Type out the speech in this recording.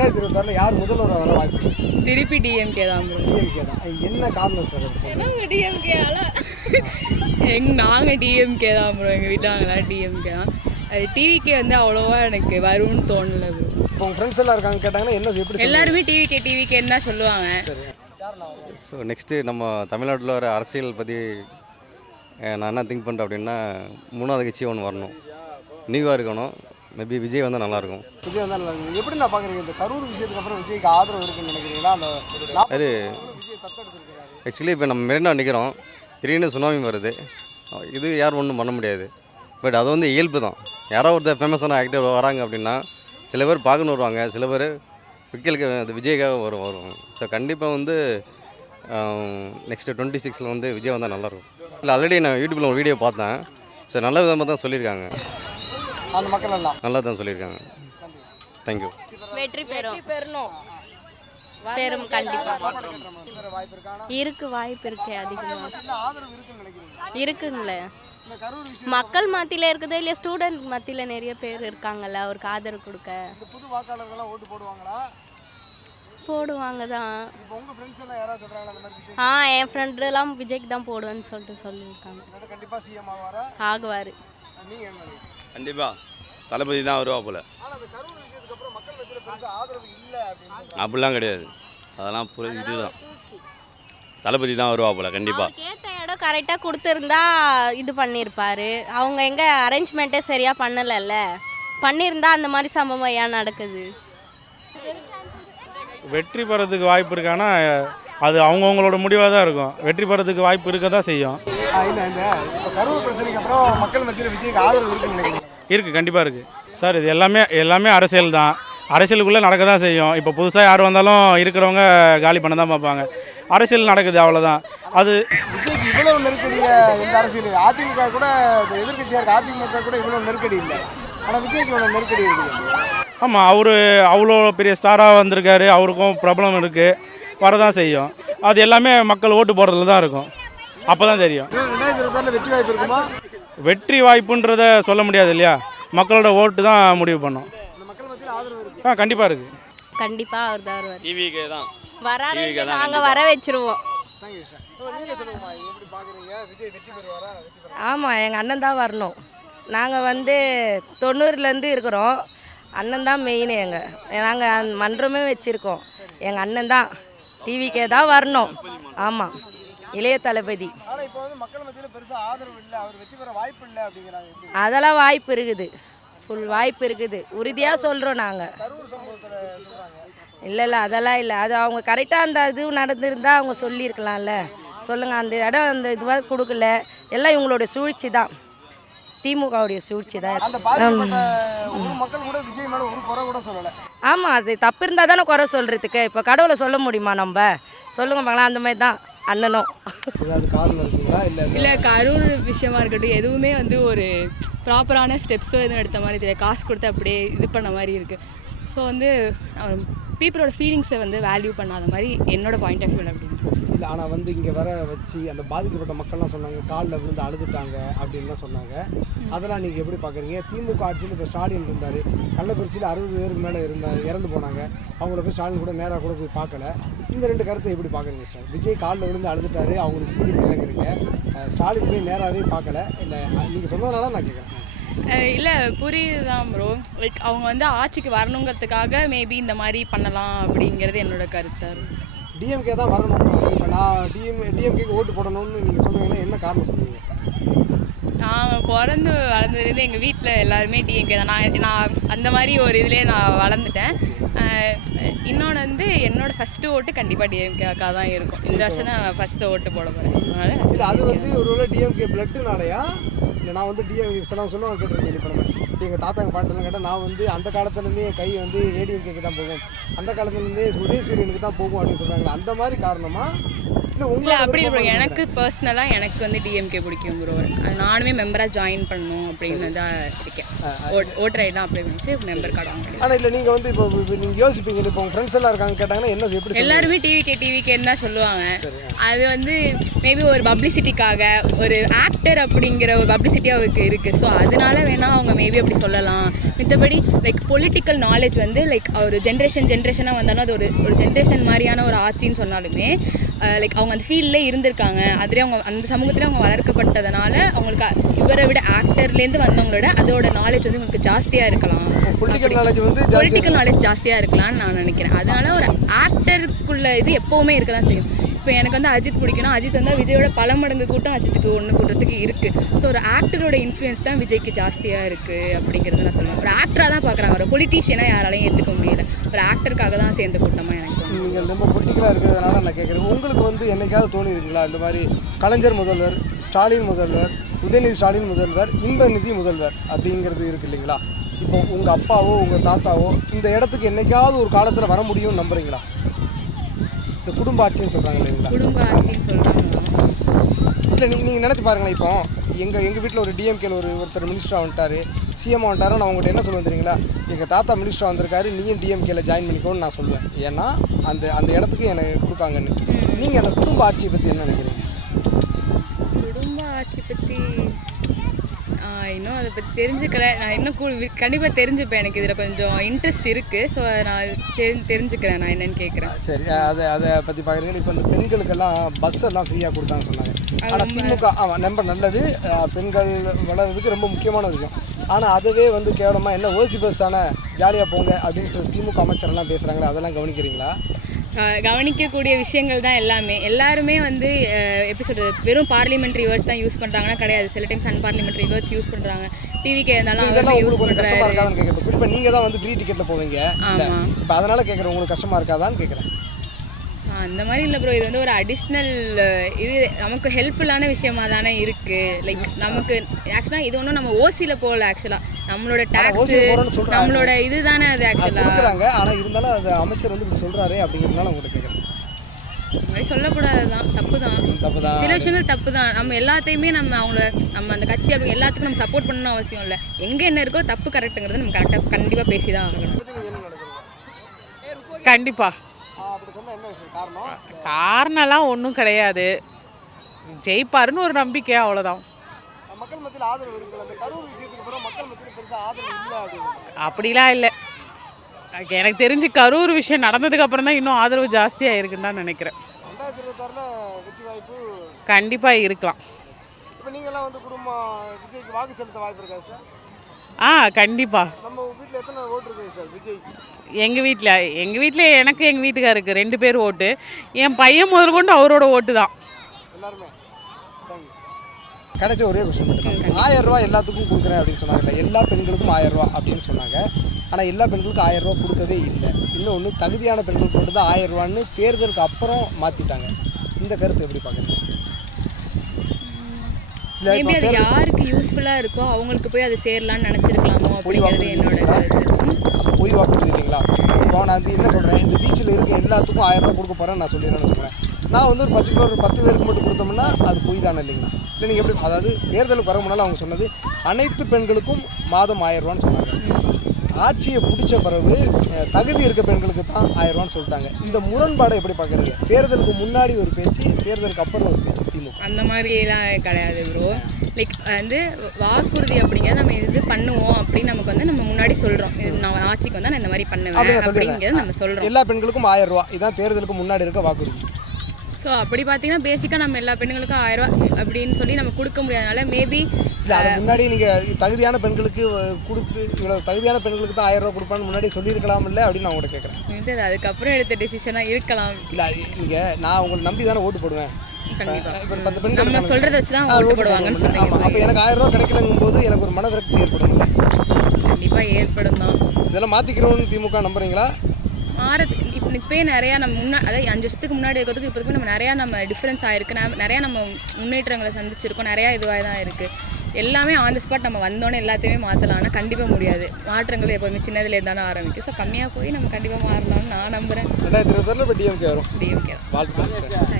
2026 யார் முதல்வர் வர வாய்ப்பு? திருப்பி டிஎம்கே தான் ப்ரோ. டிஎம்கே தான். என்ன காரணம் சார்? நாங்கள் டிஎம்கே தான் ப்ரோ. எங்கள் வீட்டில் நாங்களாம் டிஎம்கே தான். அது டிவிக்கே வந்து அவ்வளோவா எனக்கு வரும்னு தோணலை ப்ரோ. இப்போ உங்கள் ஃப்ரெண்ட்ஸ் எல்லாம் இருக்காங்க, கேட்டாங்கன்னா என்ன எப்படி? எல்லாருமே டிவிக்கேன்னு தான் சொல்லுவாங்க. ஸோ நெக்ஸ்ட்டு நம்ம தமிழ்நாட்டில் வர அரசியல் பற்றி நான் என்ன திங்க் பண்ணுறேன் அப்படின்னா, 3வது கட்சி ஒன்று வரணும், நியூவாக இருக்கணும். மேபி விஜய் வந்தால் நல்லாயிருக்கும். விஜய் வந்தால் நல்லா இருக்கும். எப்படி நான் பார்க்குறீங்க இந்த கரூர் விஷயத்துக்கு அப்புறம் விஜய்க்கு ஆதரவு இருக்குன்னு நினைக்கிறீங்களா? அந்த அது விஜய் தத்தெடுத்துருக்காரு. ஆக்சுவலி இப்போ நம்ம மெரினா நிற்கிறோம், திடீர்னு சுனாமி வருது. இது யாரும் ஒன்றும் பண்ண முடியாது. பட் அது வந்து இயல்பு தான். யாரோ ஒருத்தர் ஃபேமஸான ஆக்டர் வராங்க அப்படின்னா சில பேர் பார்க்கணும் வருவாங்க, சில பேர் விக்கலுக்கு அது விஜய்க்காக வருவாங்க. ஸோ கண்டிப்பாக வந்து நெக்ஸ்ட்டு 26 வந்து விஜய் வந்தால் நல்லாயிருக்கும். இல்லை ஆல்ரெடி நான் யூடியூப்பில் ஒரு வீடியோ பார்த்தேன். ஸோ நல்ல விதமாக தான் சொல்லியிருக்காங்க, அந்த மக்கள் எல்லாம் நல்லா தான் சொல்லியிருக்காங்க. தேங்க்யூ. வெற்றி பெறணும் கண்டிப்பாக வாய்ப்பு இருக்கு அதிகமாக இருக்குங்களே. மக்கள் மத்தியில் இருக்குதோ இல்லையா, ஸ்டூடெண்ட் மத்தியில் நிறைய பேர் இருக்காங்கல்ல, அவருக்கு ஆதரவு கொடுக்க. புது வாக்காளர்கள்லாம் ஓட்டு போடுவாங்களா? போடுவாங்க தான். உங்கள் ஃப்ரெண்ட்ஸ் எல்லாம் யாராவது சொல்கிறாங்களா அந்த மாதிரி? என் ஃப்ரெண்டெல்லாம் விஜய்க்கு தான் போடுவேன்னு சொல்லியிருக்காங்க. கண்டிப்பாக சிஎம் ஆகுவார். நீங்கள் என்ன நினைக்கிறீங்க? கண்டிப்பாக தளபதி தான் வருவா போல். ஆனால் அந்த கரூர் விஷயத்துக்கு அப்புறம் மக்கள் மத்தியில் பெருசாக ஆதரவு இல்லை அப்படின்னு அப்படிலாம் கிடையாது, அதெல்லாம் இதுதான் தளபதி தான் வருவா போல். கண்டிப்பாக ஏற்ற இடம் கரெக்டாக கொடுத்துருந்தா இது பண்ணியிருப்பாரு. அவங்க எங்கே அரேஞ்ச்மெண்ட்டே சரியாக பண்ணலைல்ல, பண்ணியிருந்தா அந்த மாதிரி சம்பவம் ஏன் நடக்குது? வெற்றி பெறதுக்கு வாய்ப்பு இருக்கானா, அது அவங்கவுங்களோட முடிவாக தான் இருக்கும். வெற்றி பெறதுக்கு வாய்ப்பு இருக்க தான் செய்யும். இல்லை இந்த இப்போ கரூர் பிரச்சனைக்கு அப்புறம் மக்கள் மத்தியில் விஜய்க்கு ஆதரவு இருக்குன்னு நினைக்கிறீங்க? இருக்குது, கண்டிப்பாக இருக்குது சார். இது எல்லாமே அரசியல் தான். அரசியலுக்குள்ளே நடக்க தான் செய்யும். இப்போ புதுசாக யார் வந்தாலும் இருக்கிறவங்க காலி பண்ண தான் பார்ப்பாங்க. அரசியல் நடக்குது, அவ்வளோதான். அது விஜய்க்கு இவ்வளவு நெருக்கடியை இந்த அரசியல் அதிமுக கூட எதிர்கட்சியாக இருக்குது, அதிமுக கூட இவ்வளோ நெருக்கடி இல்லை, ஆனால் விஜய்க்கு இவ்வளோ நெருக்கடி இருக்குது. ஆமாம், அவர் அவ்வளோ பெரிய ஸ்டாராக வந்திருக்காரு, அவருக்கும் ப்ராப்ளம் இருக்குது, வரதான் செய்யும். அது எல்லாமே மக்கள் ஓட்டு போடுறதுல தான் இருக்கும், அப்போ தான் தெரியும். 2026 வெற்றி வாய்ப்பு இருக்குமா? வெற்றி வாய்ப்புன்றதை சொல்ல முடியாது இல்லையா, மக்களோட ஓட்டு தான் முடிவு பண்ணோம். மக்கள் மத்தியில் ஆதரவு இருக்குது. கண்டிப்பாக இருக்குது. கண்டிப்பாக அவர் தான் வருவார். டிவிக்கே தான் வராரு, நாங்கள் வர வச்சிருவோம். Thank you sir. நீங்கள் சொல்லுங்கம்மா, எப்படி பார்க்குறீங்க? விஜய் வெற்றி பெறுவாரா? ஆமாம், எங்கள் அண்ணன் தான் வரணும். நாங்கள் வந்து 90லேருந்து இருக்கிறோம். அண்ணன் தான் மெயின். நாங்கள் மன்றமே வச்சுருக்கோம். எங்கள் அண்ணன் தான், டிவிக்கே தான் வரணும். ஆமாம், இளைய தளபதி. ஆனால் இப்போ வந்து மக்கள் மத்தியில் பெருசாக ஆதரவு இல்லை, அவர் வெற்றி பெற வாய்ப்பு இல்லை அப்படிங்கிறாங்க. அதெல்லாம் வாய்ப்பு இருக்குது, ஃபுல் வாய்ப்பு இருக்குது, உறுதியாக சொல்கிறோம் நாங்கள். கரூர் சம்பவத்தில் சொல்கிறாங்க. இல்லை அதெல்லாம் இல்லை. அது அவங்க கரெக்டாக அந்த இது நடந்திருந்தால் அவங்க சொல்லியிருக்கலாம்ல. சொல்லுங்கள், அந்த இடம் அந்த இதுவாக கொடுக்கல. எல்லாம் இவங்களோட சூழ்ச்சி தான், திமுகவுடைய சூழ்ச்சி தான். அந்த பாதிக்கப்பட்ட ஒரு மக்கள் கூட விஜய் மேலே ஒரு குறை கூட சொல்லலை. ஆமாம், அது தப்பு இருந்தால் தானே குறை சொல்கிறதுக்கு. இப்போ கடவுளை சொல்ல முடியுமா நம்ம? சொல்லுங்க பார்க்கலாம். அந்த மாதிரி தான் அண்ணனும். ஏதாவது காரணம் இருக்குங்களா? இல்லை கரூர் விஷயமா இருக்கட்டும், எதுவுமே வந்து ஒரு ப்ராப்பரான ஸ்டெப்ஸோ எதுவும் எடுத்த மாதிரி தெரியல. காசு கொடுத்து அப்படியே இது பண்ண மாதிரி இருக்குது. ஸோ வந்து பீப்புளோட ஃபீலிங்ஸை வந்து வேல்யூ பண்ணாத மாதிரி என்னோட பாயிண்ட் ஆஃப் வியூவில் அப்படின்னு. இல்லை, ஆனால் வந்து இங்கே வர வச்சு அந்த பாதிக்கப்பட்ட மக்கள்லாம் சொன்னாங்க, காலில் விழுந்து அழுதுட்டாங்க அப்படின்லாம் சொன்னாங்க. அதெல்லாம் நீங்கள் எப்படி பார்க்குறீங்க? திமுக ஆட்சியில் இப்போ ஸ்டாலின் இருந்தார், கள்ளக்குறிச்சியில் 60 பேருக்கு மேலே இறந்து போனாங்க. அவங்கள போய் ஸ்டாலின் கூட நேராக கூட போய் பார்க்கல. இந்த ரெண்டு கருத்தை எப்படி பார்க்குறீங்க சார்? விஜய் காலில் விழுந்து அழுதுட்டாரு, அவங்களுக்கு ஃபீலிங் இல்லைங்கிறீங்க. ஸ்டாலின் போய் நேராகவே பார்க்கல. இல்லை, நீங்கள் சொன்னதுனால நான் கேட்குறேன். இல்லை புரியுது தான் ப்ரோ. லைக் அவங்க வந்து ஆட்சிக்கு வரணுங்கிறதுக்காக மேபி இந்த மாதிரி பண்ணலாம் அப்படிங்கிறது என்னோட கருத்து. டிஎம்கே தான் வரணும். இப்போ நான் டிஎம்கேக்கு ஓட்டு போடணும்னு நீங்கள் சொன்னீங்கன்னா என்ன காரணம் சொல்லுவீங்க? நான் பிறந்து வளர்ந்ததுலேருந்து எங்கள் வீட்டில் எல்லாருமே டிஎம்கே தான். நான் அந்த மாதிரி ஒரு இதுலேயே நான் வளர்ந்துட்டேன். இன்னொன்று வந்து என்னோடய ஃபஸ்ட்டு ஓட்டு கண்டிப்பாக டிஎம்கேக்காக தான் இருக்கும். இந்த வருஷம் தான் நான் ஃபஸ்ட்டு ஓட்டு போட போகிறேன். அதனால் இல்லை, அது வந்து ஒரு வேளை டிஎம்கே பிளட்டுனாலையா? இல்லை, நான் வந்து டிஎம்கே சொன்னால் கேட்டிருக்கேன். இப்போ நம்ம எங்கள் தாத்தாங்க பாட்டெல்லாம் கேட்டால் நான் வந்து அந்த காலத்துலேருந்தே கை வந்து ஏடிஎம்கேக்கு தான் போகும், அந்த காலத்துலேருந்தே உதயசூரியனுக்கு தான் போகும் அப்படின்னு சொல்கிறாங்களா? அந்த மாதிரி காரணமாக இல்லை இல்லை உங்களுக்கு அப்படி விருப்பமா இல்லை எனக்கு பர்சனலாக எனக்கு வந்து டிஎம்கே பிடிக்கும் ப்ரோ. அது நானுமே மெம்பராக ஜாயின் பண்ணணும் அப்படின்னு தான் இருக்கேன். ஓட்டர் ஐடி தான் அப்ளை பண்ணிச்சு மெம்பர் கார்டு வாங்க. ஆனால் இல்லை நீங்கள் வந்து இப்போ நீங்கள் யோசிப்பீங்க, இப்போ உங்கள் ஃப்ரெண்ட்ஸ் எல்லாம் இருக்காங்க கேட்டாங்கன்னா என்ன எப்படி சொல்லுவீங்க? எல்லாருமே டிவிகேன்னு தான் சொல்லுவாங்க. அது வந்து மேபி ஒரு பப்ளிசிட்டிக்காக, ஒரு ஆக்டர் அப்படிங்கிற ஒரு பப்ளிசிட்டி அவருக்கு இருக்குது. ஸோ அதனால வேணால் அவங்க மேபி அப்படி சொல்லலாம். மித்தபடி லைக் பொலிட்டிக்கல் நாலேஜ் வந்து லைக் ஒரு ஜென்ரேஷனாக வந்தாலும் அது ஒரு ஜென்ரேஷன் மாதிரியான ஒரு ஆட்சின்னு சொன்னாலுமே லைக் அவங்க அந்த ஃபீல்டில் இருந்திருக்காங்க. அதுலேயே அவங்க அந்த சமூகத்தில் அவங்க வளர்க்கப்பட்டதுனால அவங்களுக்கு இவரை விட ஆக்டர்லேருந்து வந்தவங்களோட அதோட நாலேஜ் வந்து உங்களுக்கு ஜாஸ்தியாக இருக்கலாம். பொலிட்டிக்கல் நாலேஜ் ஜாஸ்தியாக இருக்கலாம்னு நான் நினைக்கிறேன். அதனால ஒரு ஆக்டருக்குள்ள இது எப்போவுமே இருக்க தான் செய்யும். இப்போ எனக்கு வந்து அஜித் பிடிக்குன்னா அஜித் வந்து விஜயோட பல மடங்கு கூட்டம் அஜித்துக்கு ஒன்று கூட்டத்துக்கு இருக்குது. ஸோ ஒரு ஆக்டரோட இன்ஃப்ளூயன்ஸ் தான் விஜய்க்கு ஜாஸ்தியாக இருக்குது அப்படிங்கிறது நான் சொல்லுவேன். ஒரு ஆக்டராக தான் பார்க்குறாங்க, ஒரு பொலிட்டீஷியனாக யாராலையும் ஏற்றுக்க முடியல. ஒரு ஆக்டருக்காக தான் சேர்ந்த கூட்டமாக எனக்கு தோணும். நீங்கள் ரொம்ப பொலிட்டிக்கலாக இருக்கிறதுனால நான் கேட்குறேன், உங்களுக்கு வந்து என்னைக்காவது தோணி இருக்குங்களா இந்த மாதிரி கலைஞர் முதல்வர், ஸ்டாலின் முதல்வர், உதயநிதி ஸ்டாலின் முதல்வர், இன்பநிதி முதல்வர் அப்படிங்கிறது இருக்குது இல்லைங்களா? இப்போ உங்கள் அப்பாவோ உங்கள் தாத்தாவோ இந்த இடத்துக்கு என்னைக்காவது ஒரு காலத்தில் வர முடியும்னு நம்புறீங்களா? இந்த குடும்ப ஆட்சின்னு சொல்கிறாங்க இல்லைங்களா? குடும்ப ஆட்சின்னு சொல்கிறாங்களா? இல்லை நீங்கள் நினச்சி பாருங்களேன். இப்போ எங்கள் வீட்டில் ஒரு டிஎம்கேல ஒருத்தர் மினிஸ்டராக வந்துட்டார், சிஎம் வந்துட்டாரு. நான் உங்கள்கிட்ட என்ன சொல்லுவேன் தெரியுங்களா? எங்கள் தாத்தா மினிஸ்டராக வந்திருக்காரு, நீயும் டிஎம்கேல ஜாயின் பண்ணிக்கோன்னு நான் சொல்லுவேன். ஏன்னா அந்த இடத்துக்கு எனக்கு கொடுக்காங்கன்னு. நீங்கள் அந்த குடும்ப ஆட்சியை பற்றி என்ன நினைக்கிறீங்க? குடும்ப ஆட்சி பற்றி இன்னும் அதை பற்றி தெரிஞ்சுக்கல. நான் இன்னும் கண்டிப்பாக தெரிஞ்சுப்பேன். எனக்கு இதில் கொஞ்சம் இன்ட்ரெஸ்ட் இருக்குது. ஸோ நான் தெரிஞ்சுக்கிறேன் நான் என்னென்னு கேட்குறேன். சரி, அதை பற்றி பார்க்குறீங்க. இப்போ இந்த பெண்களுக்கெல்லாம் பஸ் எல்லாம் ஃப்ரீயாக கொடுத்தாங்கன்னு சொன்னாங்க. ஆனால் திமுக ரொம்ப நல்லது, பெண்கள் வளர்கிறதுக்கு ரொம்ப முக்கியமான விஷயம். ஆனால் அதுவே வந்து கேவலமாக என்ன ஓசி பஸ் தானே ஜாலியாக போங்க அப்படின்னு சொல்லி திமுக அமைச்சரெல்லாம் பேசுகிறாங்களே, அதெல்லாம் கவனிக்கிறீங்களா? கவனிக்கக்கூடிய விஷயங்கள் தான் எல்லாருமே வந்து எப்படி சொல்கிறது, வெறும் பார்லிமெண்ட்ரி வேர்ட்ஸ் தான் யூஸ் பண்ணுறாங்கன்னா கிடையாது. சில டைம்ஸ் அன்பார்லிமெண்ட்ரி வேர்ட்ஸ் யூஸ் பண்ணுறாங்க. டிவிக்கே இருந்தாலும் இதெல்லாம் உங்களுக்கு கொஞ்சம் கஷ்டமாக இருக்காதான்னு கேட்குறேன். குறிப்பாக நீங்கள் தான் வந்து ஃப்ரீ டிக்கெட்டில் போவீங்க. ஆமாம், இப்போ அதனால் கேட்குறேன், உங்களுக்கு கஷ்டமாக இருக்காதான்னு கேட்குறேன். அந்த மாதிரி இல்லை ப்ரோ. இது வந்து ஒரு அடிஷ்னல் இது நமக்கு ஹெல்ப்ஃபுல்லான விஷயமா தானே இருக்குது. லைக் நமக்கு ஆக்சுவலாக இது ஒன்றும் நம்ம ஓசியில் போகல. ஆக்சுவலாக நம்மளோட டேக்ஸு நம்மளோட இது தானே அது ஆக்சுவலாக கொடுக்குறாங்க. ஆனால் இருந்தாலும் அது அமைச்சர் வந்து இப்படி சொல்கிறாரு அப்படிங்கிறதுனால உங்களுக்கு கேட்குறேன். இந்த மாதிரி சொல்லக்கூடாது தான், தப்பு தான். சில விஷயங்கள் தப்பு தான். நம்ம எல்லாத்தையுமே நம்ம அந்த கட்சி அப்படி எல்லாத்துக்கும் நம்ம சப்போர்ட் பண்ணணும் அவசியம் இல்லை. எங்கே என்ன இருக்கோ தப்பு கரெக்டுங்கிறது நம்ம கண்டிப்பாக பேசி தான் ஆகணும். கண்டிப்பாக காரணம்லாம் ஒன்றும் கிடையாது. ஜெயிப்பாருன்னு ஒரு நம்பிக்கை, அவ்வளோதான். மக்கள் மத்தியில் ஆதரவு இருக்குல்ல, அந்த கரூர் விஷயத்துக்கு பிறகு மக்கள் மத்தியில் பெருசாக ஆதரவு இல்லை அப்படின்னு. அப்படிலாம் இல்லை. எனக்கு தெரிஞ்சு கரூர் விஷயம் நடந்ததுக்கு அப்புறம் தான் இன்னும் ஆதரவு ஜாஸ்தியாக இருக்குன்னு தான் நினைக்கிறேன். 2026 வெற்றி வாய்ப்பு கண்டிப்பாக இருக்கலாம். இப்போ நீங்கள்லாம் வந்து குடும்பம் விஜய்க்கு வாக்கு செலுத்த வாய்ப்பு இருக்கா சார்? கண்டிப்பாக. நம்ம வீட்டில் எத்தனை ஓட்டு இருக்குது சார் விஜய்க்கு? எங்கள் வீட்டில் எனக்கு எங்கள் வீட்டுக்காருக்கு 2 பேர் ஓட்டு. என் பையன் முதல் கொண்டு அவரோட ஓட்டு தான். எல்லாருமே கிடைச்ச ஒரே கொஸ்டின் மட்டும், 1000 ரூபா எல்லாத்துக்கும் கொடுக்குறேன் அப்படின்னு சொன்னாங்கல்ல, எல்லா பெண்களுக்கும் 1000 ரூபா அப்படின்னு சொன்னாங்க. ஆனால் எல்லா பெண்களுக்கும் 1000 ரூபா கொடுக்கவே இல்லை. இன்னொன்று தகுதியான பெண்களுக்கு மட்டும் தான் 1000 ரூபான்னு தேர்தலுக்கு அப்புறம் மாற்றிட்டாங்க. இந்த கருத்து எப்படி பார்க்குறீங்க? மேபி அது யாருக்கு யூஸ்ஃபுல்லாக இருக்கோ அவங்களுக்கு போய் அது சேரலான்னு நினச்சிருக்கலாமோ அப்படிங்கிறது என்னோட கருத்து. பொய் வாக்குறுதி இல்லைங்களா? இப்போ நான் வந்து என்ன சொல்கிறேன், இந்த பீச்சில் இருக்க எல்லாத்துக்கும் 1000 ரூபா கொடுக்க போகிறேன்னு நான் சொல்லிடுறேன்னு சொல்கிறேன். நான் வந்து ஒரு பர்டிகுலர் 10 பேருக்கு மட்டும் கொடுத்தோம்னா அது பொய் தானே இல்லைங்களா? இல்லை நீங்கள் எப்படி, அதாவது தேர்தலுக்கு வர முன்னால் அவங்க சொன்னது அனைத்து பெண்களுக்கும் மாதம் 1000 ரூபான்னு சொன்னாங்க. ஆட்சியை பிடிச்ச பிறகு தகுதி இருக்க பெண்களுக்கு தான் 1000 ரூபான்னு சொல்லிட்டாங்க. இந்த முரண்பாடை எப்படி பார்க்குறீங்க? தேர்தலுக்கு முன்னாடி ஒரு பேச்சு, தேர்தலுக்கு அப்புறம் ஒரு பேச்சு திமுக. அந்த மாதிரிலாம் கிடையாது ப்ரோ. லைக் வந்து வாக்குறுதி அப்படிங்கிறது நம்ம இது பண்ணுவோம் அப்படின்னு நமக்கு வந்து நம்ம முன்னாடி சொல்கிறோம். நான் ஆட்சிக்கு வந்தால் நான் இந்த மாதிரி பண்ணுவேன் அப்படிங்கிறது நம்ம சொல்கிறோம். எல்லா பெண்களுக்கும் 1000 ரூபா இதுதான் தேர்தலுக்கு முன்னாடி இருக்க வாக்குறுதி. ஸோ அப்படி பார்த்தீங்கன்னா பேசிக்காக நம்ம எல்லா பெண்களுக்கும் 1000 ரூபா அப்படின்னு சொல்லி நம்ம கொடுக்க முடியாதனால மேபி இல்லை, அது முன்னாடி நீங்கள் தகுதியான பெண்களுக்கு கொடுத்து இவ்வளோ தகுதியான பெண்களுக்கு தான் 1000 ரூபா கொடுப்பான்னு முன்னாடி சொல்லியிருக்கலாம் இல்லை அப்படின்னு நான் உங்கள்கிட்ட கேட்குறேன். மேபி அது அதுக்கப்புறம் எடுத்த டெசிஷனாக இருக்கலாம். இல்லை, நீங்கள் நான் உங்களை நம்பி தானே ஓட்டு போடுவேன். கண்டிப்பாக இப்போ 10 பெண்கள் நம்ம சொல்கிறத வச்சு தான் ஓட்டு போடுவாங்கன்னு சொல்லுவாங்க. அப்போ எனக்கு 1000 ரூபா கிடைக்கலங்கும் போது எனக்கு ஒரு மனவிரக்தி ஏற்படும் இல்லை? கண்டிப்பாக ஏற்படும் தான். இதெல்லாம் மாற்றிக்கிறோன்னு திமுக நம்புறீங்களா? மாறது இப்போயே நிறையா நம்ம அதாவது 5 வருஷத்துக்கு முன்னாடி இருக்கிறதுக்கு இப்போதுக்கு நம்ம நிறையா டிஃப்ரென்ஸ் ஆகிருக்கு. நிறையா நம்ம முன்னேற்றங்களை சந்திச்சிருக்கோம். நிறையா இதுவாக தான் இருக்குது. எல்லாமே ஆன் தி ஸ்பாட் நம்ம வந்தோன்னே எல்லாத்தையுமே மாற்றலாம். ஆனால் கண்டிப்பாக முடியாது. மாற்றங்கள் எப்போதுமே சின்னதுலேயே தானே ஆரம்பிக்கும். ஸோ கம்மியாக போய் நம்ம கண்டிப்பாக மாறலாம்னு நான் நம்புகிறேன். 2026 டிஎம்கே வரும். டிஎம்கே வாழ்த்துக்கள்.